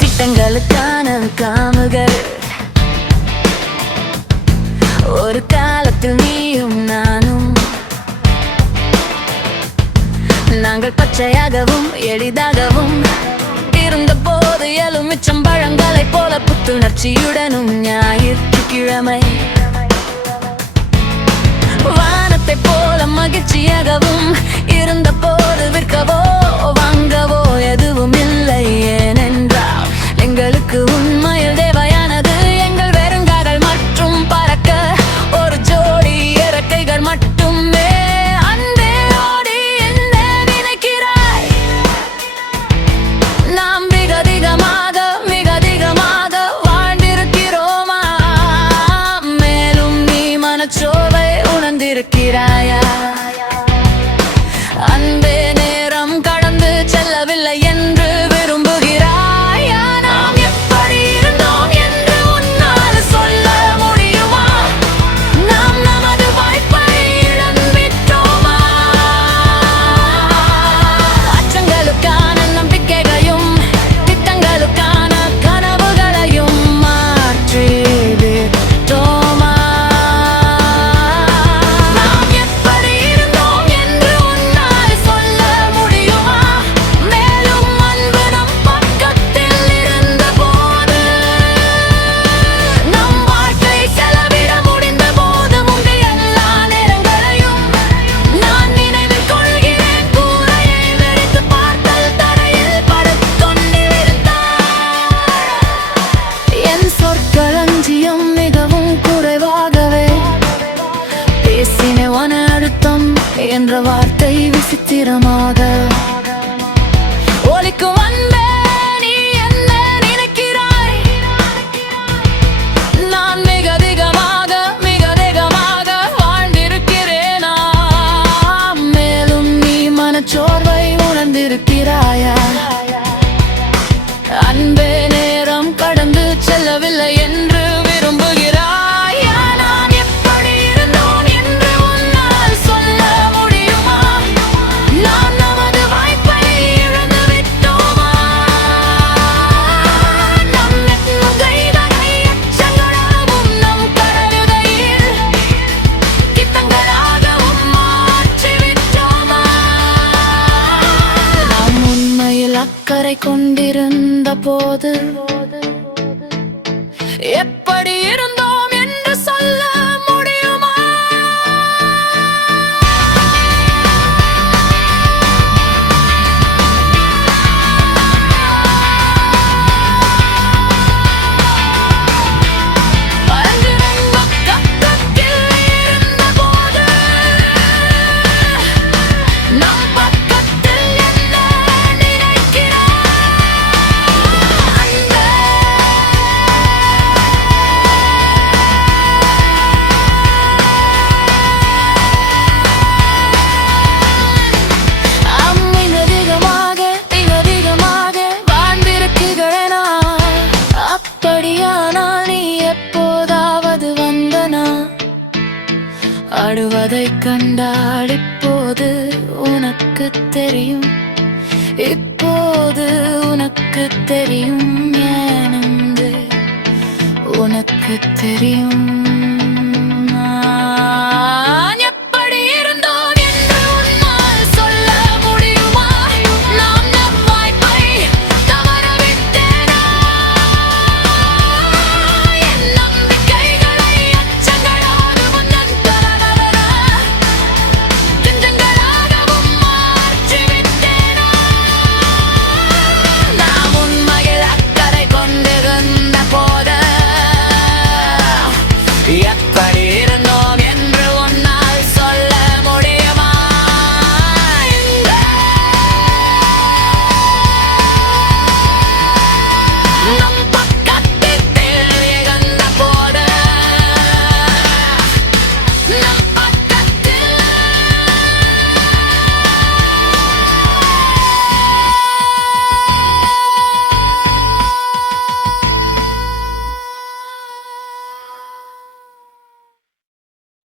திட்டங்களுக்கான காமுகள் ஒரு காலத்தில் நீயும் நானும், நாங்கள் பச்சையாகவும் எளிதாகவும் இருந்த போது எலுமிச்சம் பழங்களைப் போல புத்துணர்ச்சியுடனும் ஞாயிற்றுக்கிழமை வானத்தைப் போல மகிழ்ச்சியாகவும் இருந்த போது விற்கவோ வாங்கவோ எதுவும் இல்லை. ஏனென்றால் எங்களுக்கு உண்மையில் தேவையானது எங்கள் வெறுங்கால்கள் மற்றும் பறக்க ஒரு ஜோடி இறக்கைகள் மட்டுமே. அன்பே ஓடி என்ன நினைக்கிறாய்? நாம் மிக அதிகமாக வாழ்ந்திருக்கிறோமா? மேலும் நீ மனச்சோர்வை உணர்ந்திருக்கிறாயா? அன்பே நேரம் கடந்து செல்லவில்லை என்று விரும்புகிறாயா? நாம் எப்படி இருந்தோம் என்று உன்னால் சொல்ல முடியுமா? நாம் நமது வாய்ப்பை இழந்துவிட்டோமா? அச்சங்களுக்கான நம்பிக்கைகளையும் திட்டங்களுக்கான கனவுகளையும் மாற்றி விட்டோமா? நாம் எப்படி இருந்தோம் என்று உன்னால் சொல்ல முடியுமா? மேலும் அன்பு நம் பக்கத்தில் இருந்தபோது, நம் வாழ்க்கை செலவிட முடிந்த போது உங்கள் எல்லா நேரங்களையும் நான் நினைவில் கொள்கிறேன். கூரையை வெறித்து பார்த்தல் தரையில் படுத்துக்கொண்டிருந்தார். என் சொற்களஞ்சியம் மிகவும் குறைவாகவே பேசின உன அழுத்தம் என்ற வார்த்தை விசித்திரமாக ஒலிக்கும். அன்பே நீ என்ன நினைக்கிறாய்? நான் மிக அதிகமாக வாழ்ந்திருக்கிறேனா? மேலும் நீ மனச்சோர்வை உணர்ந்திருக்கிறாயா? அன்பே நேரம் கடந்து செல்லவில்லை என்று விரும்புகிறாயா? நாம் எப்படி இருந்தோம் என்று உன்னால் சொல்ல முடியுமா? நாம் நமது வாய்ப்பை இழந்து விட்டோமா? நம் கைகளை அச்சங்களாகவும் நம் கனவுகளில் திட்டங்களாகவும் மாற்றி விட்டோமா? நாம் உண்மையில் அக்கறை கொண்டிருந்த போது எப்படி இருந்தோம் என்று சொல்ல முடியுமா? பரந்திருந்த பக்கத்தில் இருந்தபோது நம் பக்கத்தில் என்ன நினைக்கிறாய்? அன்பே மிக அதிகமாக வாழ்ந்திருக்கிறேனா? அப்படியானால் நீ எப்போதாவது வந்தனா? ஆடுவதைக் கண்டால் இப்போது உனக்கு தெரியும், இப்போது உனக்கு தெரியும், ஏனென்று உனக்கு தெரியும்.